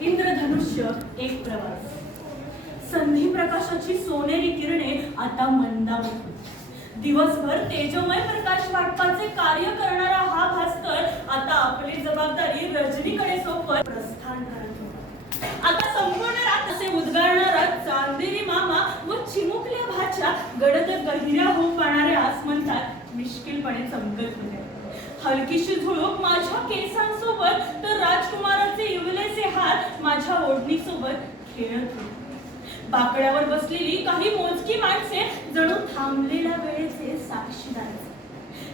इंद्रधनुष्य एक प्रवास. संधी प्रकाशाची सोनेरी किरणे आता मंदावत होती. दिवसभर तेजोमय प्रकाश वाटपाचे कार्य करणारा हा भास्कर आता आपली जबाबदारी रजनीकडे सोपवत प्रस्थान करत होता. आता संपूर्ण रात असे उद्गारणारा चांदेरी मामा व चिमुकल्या भाच्या गडद गहिऱ्या होऊन पाहणाऱ्या आसमंतात मिश्किलपणे चमकत होते. हलकीशी झुळूक माझ्या केसांसोबत तर राजकुमाराचे इवलेसे हात माझ्या ओढणीसोबत खेळत होते. बाकड्यावर बसलेली काही मोजकी माणसे जणू थांबलेल्या वेळेचे साक्षीदार.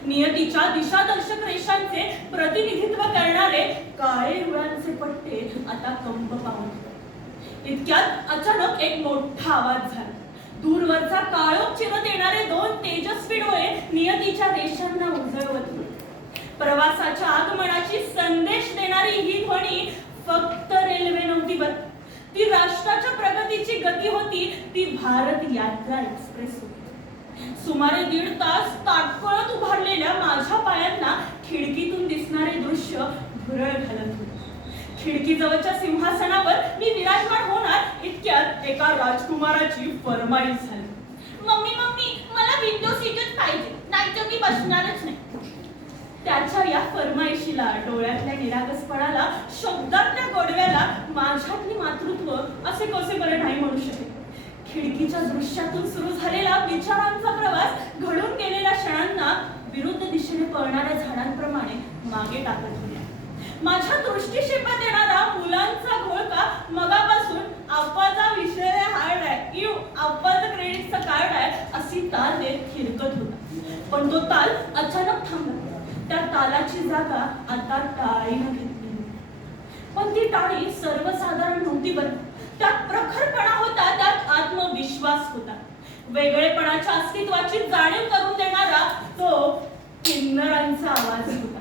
नियतीच्या दिशादर्शक रेषांचे प्रतिनिधित्व करणारे काळे रुळांचे पट्टे आता कंप पावत. इतक्यात अचानक एक मोठा आवाज झाला. दूरवरचा काळोख चिरत येणारे दोन तेजस्वी डोळे नियतीच्या रेषांना उजळवत होते. प्रवासाच्या आगमनाची संदेश देणारी ही ध्वनी फक्त रेल्वे नव्हती बर, ती राष्ट्राच्या प्रगतीची गती होती. ती भारत यात्रा एक्सप्रेस होती. सुमारे 1.5 तास ताटकळत उभारलेल्या माझ्या पायांना खिडकीतून दिसणारे दृश्य भुरळ घालत होते. खिडकीजवळच्या सिंहासनावर मी विराजमान होणार इतक्यात एका राजकुमाराची फरमाईश झाली. मम्मी मम्मी, मला विंडो सीटच पाहिजे, नाहीतर मी बसणारच नाही. त्याच्या या फरमाईशीला, डोळ्यातल्या निरागसपणाला, शब्दातल्या गोडव्याला माझ्यातली मातृत्व असे कसे बरे नाही म्हणू शकेल. खिडकीच्या दृश्यातून सुरू झालेला विचारांचा प्रवास घडून गेलेल्या क्षणांना विरुद्ध दिशेने पळणाऱ्या झाडांप्रमाणे मागे टाकत होत्या. माझ्या दृष्टीक्षेपात येणारा मुलांचा घोळका मगापासून आप्पाचा विषय हार्ड आहे, आप्पाचं क्रेडिटचं कार्ड आहे अशी ताल देत थिरकत होता. पण तो ताल अचानक थांबला. त्या तालाची जागा आता टाळीनं घेतली. पण ती टाळी सर्वसाधारण नव्हती बरं. त्यात प्रखरपणा होता, त्यात आत्मविश्वास होता. वेगळेपणाच्या अस्तित्वाची जाणीव करून देणारा तो किन्नरांचा आवाज होता.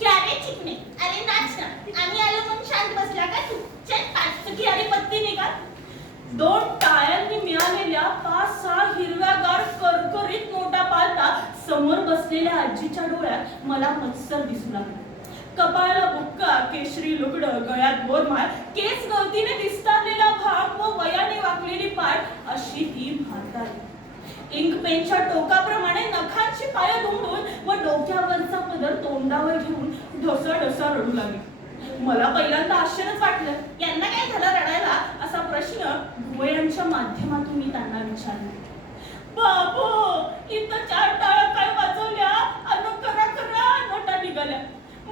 क्यारे चिकने, अरे नाच ना, आम्ही आलो म्हणून शांत बसला का तू? चल, 5 चुकी आणि पत्ती निघा. 2 टाळ्यांनी मिळालेल्या 5-6 हिरव्यागार करकरीत नोटा पाहता समोर बसलेल्या आजीच्या डोळ्यात मला मत्सर दिसू लागला. कपाळाला बुक्का, केशरी लुगडं, गळ्यात बोरमाळ, केस गवतीने विस्तारलेला भाग व वयाने वाकलेली पाठ अशी ती म्हातारी. इंक पेनच्या टोकाप्रमाणे नखांची पाय दुमडून व डोक्यावरचा पदर तोंडावर घेऊन ढसा रडू लागली. मला पहिल्यांदा आश्चर्यच वाटलं. यांना काय झालं रडायला? असा प्रश्न भुवयांच्या माध्यमातून मी त्यांना विचारला. बाबू, इथं 4 टाळ्या काय वाजवल्या आणि करा नोटा निघाल्या.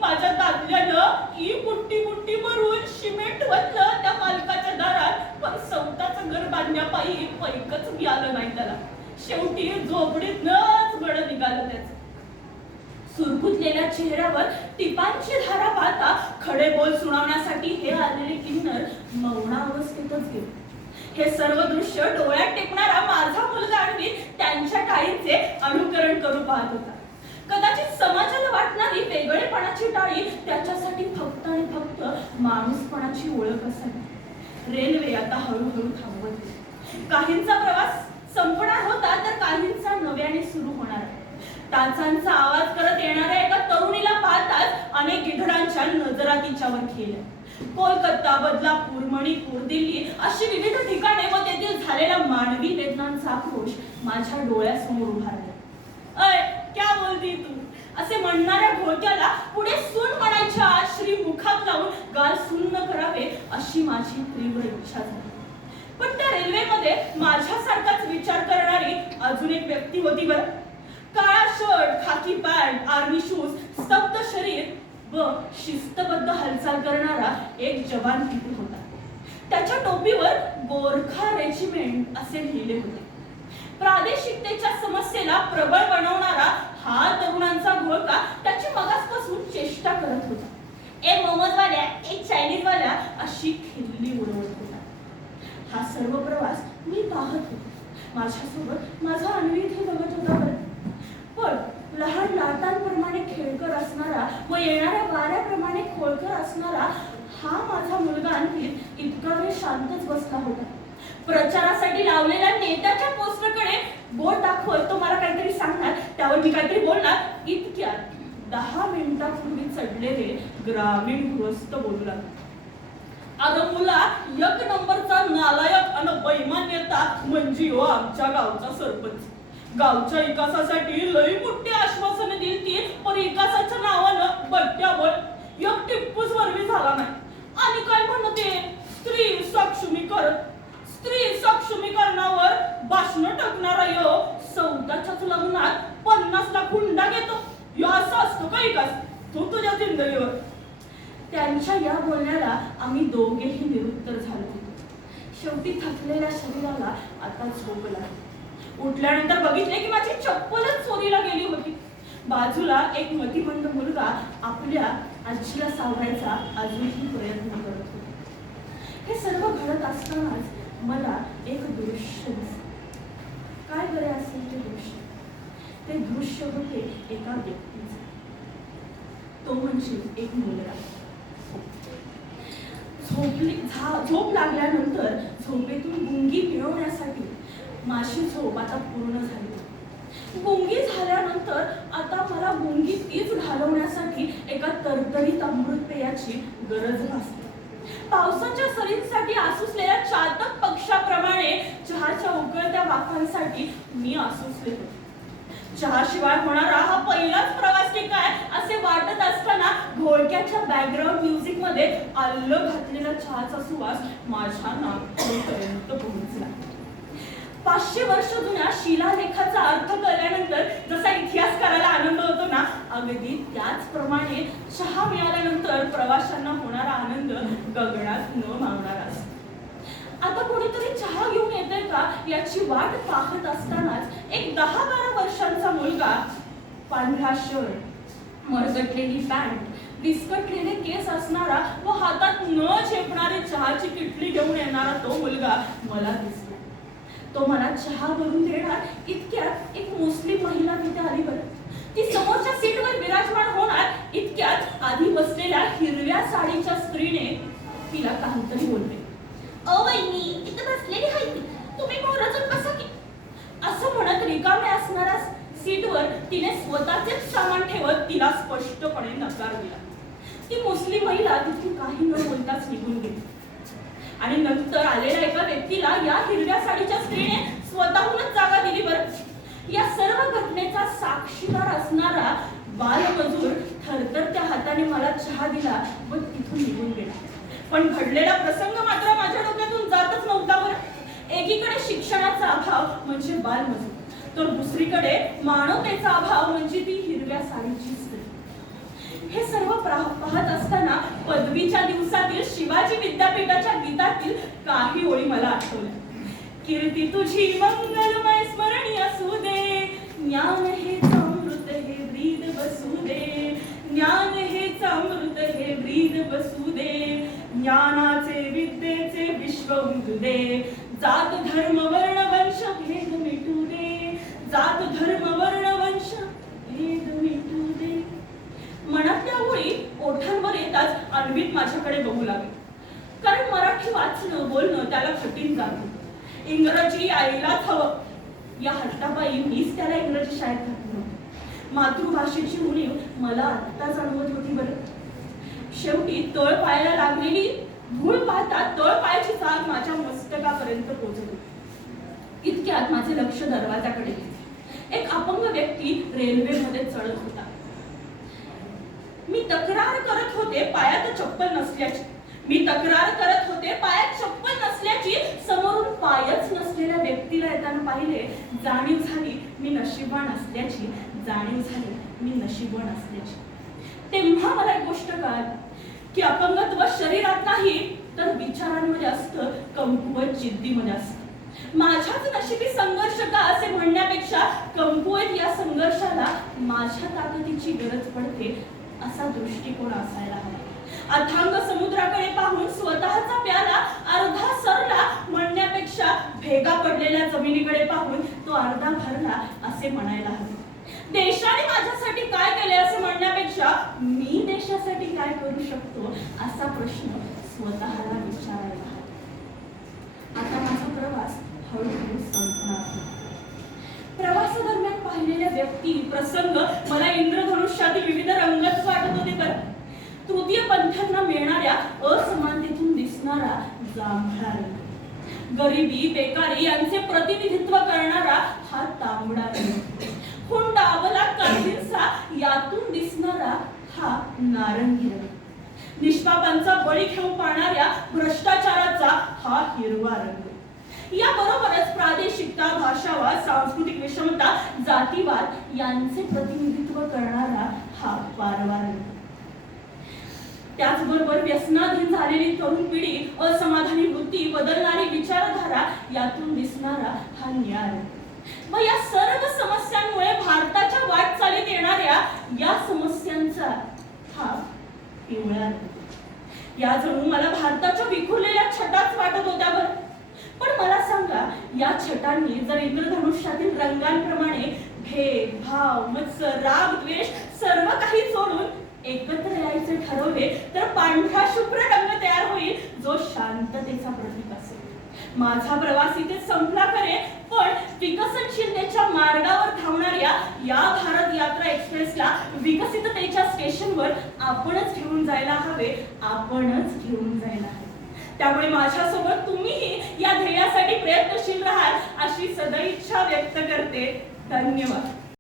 माझ्या दादल्यानं ही बुट्टी भरून सिमेंट वतलं त्या मालकाच्या दारात. पण स्वतःचं घर बांधण्यापायी पैकच मिळालं नाही त्याला. शेवटी झोपडीतनच बळं निघालं त्याचं. सुरकुतलेल्या चेहऱ्यावर टिपांची धारा पाहता खडे बोल सुनावण्यासाठी हे आलेले किन्नर मौनावस्थेतच गेले. हे सर्व दृश्य डोळ्यात टेकणारा माझा मुलगा अगदी त्यांच्या टाळीचे अनुकरण करू पाहत होता. कदाचित समाजाला वाटणारी वेगळेपणाची टाळी त्याच्यासाठी फक्त आणि फक्त माणूसपणाची ओळख असावी. रेल्वे आता हळूहळू थांबत होती. काहींचा प्रवास संपणार होता तर काहींचा नव्याने सुरू होणार. टाचांचा आवाज करत येणाऱ्या एका तरुणीला पाहताच अनेक गिधडांच्या नजरा तिच्यावर खेळल्या. कोलकाता, बदलापूर, मणिपूर, दिल्ली अशी विविध ठिकाणे व तेथील झालेला मानवी वेदनांचा आक्रोश माझ्या डोळ्यासमोर उभारला. अय, क्या बोलती तू असे म्हणणाऱ्या घोळक्याला पुढे सून म्हणायच्या श्री मुखात लावून गाल सुन्न करावे अशी माझी तीव्र इच्छा झाली. पण त्या रेल्वेमध्ये माझ्यासारखाच विचार करणारी अजून एक व्यक्ती होती बरं. काळा शर्ट, खाकी पॅन्ट, आर्मी शूज, स्तब्ध शरीर व शिस्तबद्ध हालचाल करणारा एक जवान तिथे होता. त्याच्या टोपीवर गोरखा रेजिमेंट असे लिहिले होते. प्रादेशिकतेच्या समस्येला प्रबळ बनवणारा हा तरुणांचा घोळका त्याची मगासपासून चेष्टा करत होता. ए मोमोजवाल्या, एक चायनीजवाल्या अशी खिल्ली उडवत होता. हा सर्व प्रवास मी पाहत होते. माझ्यासोबत माझा अन्वित हे बघत होता बरं. पण लहान लाटांप्रमाणे खेळकर असणारा व येणाऱ्या वाऱ्याप्रमाणे खोलकर असणारा हा माझा मुलगा आणखी इतका वेळ शांतच बसला होता. प्रचारासाठी लावलेल्या नेत्याच्या पोस्टरकडे बोट दाखवत तो मला काहीतरी सांगणार, त्यावर मी काहीतरी बोलणार. इतक्यात 10 मिनिटापूर्वी चढलेले ग्रामीण गृहस्थ बोलू लागले. अरे मुला, एक नंबरचा नालायक आणि बैमान नेता म्हणजे हो आमच्या गावचा सरपंच. गावच्या विकासासाठी लई मोठी आश्वासने दिली ती, पण विकासाच्या नावानं बट्ट्यावर एक टिप्पूच वरवी झाला नाही. आणि काय म्हणते, स्त्री सक्षमीकरण. स्त्री सक्षमीकरणावर भाषण टाकणारा यो स्वतःच्याच लग्नात 50 लाख हुंडा घेतो. यो असं असतो का विकास? तू तुझ्या जिंदगीवर. त्यांच्या या बोलण्याला आम्ही दोघेही निरुत्तर झालो होतो. शेवटी थकलेल्या शरीराला आता झोप लागली. उठल्यानंतर बघितले की माझी चप्पलच चोरीला गेली होती. बाजूला एक मतिमंद मुलगा आपल्या आजीला सावरायचा अजूनही प्रयत्न करत होता. हे सर्व घडत असतानाच मला एक दृश्य दिसले. काय बरे असेल ते दृश्य? ते दृश्य होते एका व्यक्तीचे. तो म्हणजे एक मुलगा. झोप लागल्यानंतर झोपेतून गुंगी मिळवण्यासाठी माझी झोप आता पूर्ण झाली. गुंगी झाल्यानंतर आता मला गुंगी तीच घालवण्यासाठी एका तरतरीत अमृत पेयाची गरज भासली. पावसाच्या सरींसाठी आसुसलेल्या चातक पक्षाप्रमाणे चहाच्या उकळत्या वाफांसाठी मी आसुसले होते. चहाशिवाय होणारा हा पहिलाच प्रवास की काय असे वाटत असताना घोळक्याच्या बॅकग्राऊंड म्युझिक मध्ये आलं घातलेला चहाचा सुवास माझ्या नाकापर्यंत पोहोचला. 500 वर्ष जुन्या शिलालेखाचा अर्थ कळल्यानंतर जसा इतिहास करायला आनंद होतो ना, अगदी त्याचप्रमाणे चहा मिळाल्यानंतर प्रवाशांना होणारा आनंद गगनात न मावणारा असतो. आता कोणीतरी चहा घेऊन येते का याची वाट पाहत असतानाच एक 10-12 वर्षांचा मुलगा, पांढरा शर्ट, मरकटलेली पॅन्ट, विस्कटलेले केस असणारा व हातात न झेपणारी चहाची किटली घेऊन येणारा तो मुलगा मला दिसला. तो मला चहा भरून देणार इतक्यात एक मुस्लिम महिला तिथे आली बरं. ती समोरच्या सीटवर विराजमान होणार इतक्यात आधी बसलेल्या हिरव्या साडीच्या स्त्रीने तिला काहीतरी बोलले. ओ वहिनी, इथे बसलेली आहे ती, तुम्ही मोराजून बसा की. असं म्हणत रिकामे असणाऱ्या सीटवर तिने स्वतःचेच सामान ठेवत तिला स्पष्टपणे नकार दिला. ती मुस्लिम महिला तिथून काही न बोलताच निघून गेली. आणि नंतर आलेल्या एका व्यक्तीला या हिरव्या साडीच्या स्त्रीने स्वतःहूनच जागा दिली बरं. या सर्व घटनेचा साक्षीदार असणारा बालमजूर थरथरत्या हाताने मला चहा दिला व तिथून निघून गेला. पण घडलेला प्रसंग मात्र माझ्या डोक्यातून जातच नव्हता बरं. एकीकडे शिक्षणाचा अभाव म्हणजे बालमजूर, तर दुसरीकडे मानवतेचा अभाव म्हणजे ती हिरव्या साडीची स्त्री. हे सर्व पाहत असताना पदवीच्या दिवसातील शिवाजी विद्यापीठाच्या गीतातील काही ओळी मला आठवल्या. कीर्ती तुझी मंगलमय स्मरणी असू दे, ज्ञान हेच अमृत हे ब्रीद बसू दे, ज्ञान हेच अमृत हे ब्रीद बसू दे, ज्ञानाचे विद्येचे विश्व उमटू दे, जात धर्म वर्ण वंश भेद मिटू दे, जात धर्म वर्ण वंश भेद मिटू दे. मनातल्या ओळी ओठांवर येताच अन्वित माझ्याकडे बघू लागली. कारण मराठी वाचणं बोलणं त्याला कठीण जात होतं. इंग्रजी यायलाच हवं या हट्टापायी मीच त्याला इंग्रजी शाळेत घातलं नव्हतं. मातृभाषेची उणीव मला आत्ता जाणवत होती बरं. शेवटी तळ पायाला लागलेली धूळ पाहता तळ पायाची चाक माझ्या मस्तकापर्यंत पोहोचत होती. इतक्यात माझे लक्ष दरवाजाकडे गेले. एक अपंग व्यक्ती रेल्वेमध्ये चढत होता. मी तक्रार करत होते पायात चप्पल नसल्याची. समोरून पायच नसलेल्या व्यक्तीला येताना पाहिले. जाणीव झाली मी नशीबवान असल्याची. तेव्हा मला एक गोष्ट कळाली की अपंगत्व शरीरात नाही तर विचारांमध्ये असतं, कमकुवत जिद्दीमध्ये असतं. माझ्याच नशिबी संघर्ष का असे म्हणण्यापेक्षा कमकुवत या संघर्षाला माझ्या ताकदीची गरज पडते असा दृष्टिकोन असायला हवा. अथांग समुद्राकडे पाहून स्वतःचा प्याला अर्धा सरला म्हणण्यापेक्षा भेगा पडलेल्या जमिनीकडे पाहून तो अर्धा भरला असे म्हणायला हवे. देशाने माझ्यासाठी काय केले असे म्हणण्यापेक्षा मी देशासाठी काय करू शकतो असा प्रश्न स्वतःला विचारायला हवा. आता माझा प्रवास हळूहळू संपणार. प्रवासादरम्यान पाहिलेल्या व्यक्ती प्रसंग मला इंद्रधनुष्यातील विविध रंगच वाटत होते. तृतीय पंथांना मिळणाऱ्या असमानतेतून दिसणारा गरिबी, बेकारी यांचे प्रतिनिधित्व करणारा हा तांबडा रंग, हुंडा, बलात्कार, यातून दिसणारा हा नारंगी रंग, निष्पापांचा बळी घेऊन पाहणाऱ्या भ्रष्टाचाराचा हा हिरवा रंग, याबरोबरच प्रादेशिकता, भाषावाद, सांस्कृतिक विषमता, जातीवाद यांचे प्रतिनिधित्व करणारा हा पारवा रंग, त्याचबरोबर व्यसनाधीन झालेली तरुण पिढी, असमाधानी वृत्ती, बदलणारी विचारधारा यातून दिसणारा हा निळा रंग व या सर्व समस्यांमुळे भारताच्या वाटचालीत येणाऱ्या या समस्यांचा हा पिवळा रंग। या जणू मला भारताच्या विखुरलेल्या छटाच वाटत होत्या बरं। पण मला सांगा, या छटांनी जर इंद्रधनुष्यातील रंगांप्रमाणे भेद, भाव, मत्सर, राग, द्वेष सर्व काही सोडून एकत्र यायचे ठरवले तर पांढरा शुभ्र रंग तयार होईल, जो शांततेचा प्रतीक असेल। माझा प्रवास इथे संपला खरे, पण विकसनशीलतेच्या मार्गावर धावणाऱ्या या भारत यात्रा एक्सप्रेसला विकसिततेच्या स्टेशनवर आपणच घेऊन जायला हवे, आपणच घेऊन जायला हवे। त्यामुळे माझ्यासोबत तुम्हीही या ध्येयासाठी प्रयत्नशील राहाल अशी सदैव इच्छा व्यक्त करते। धन्यवाद।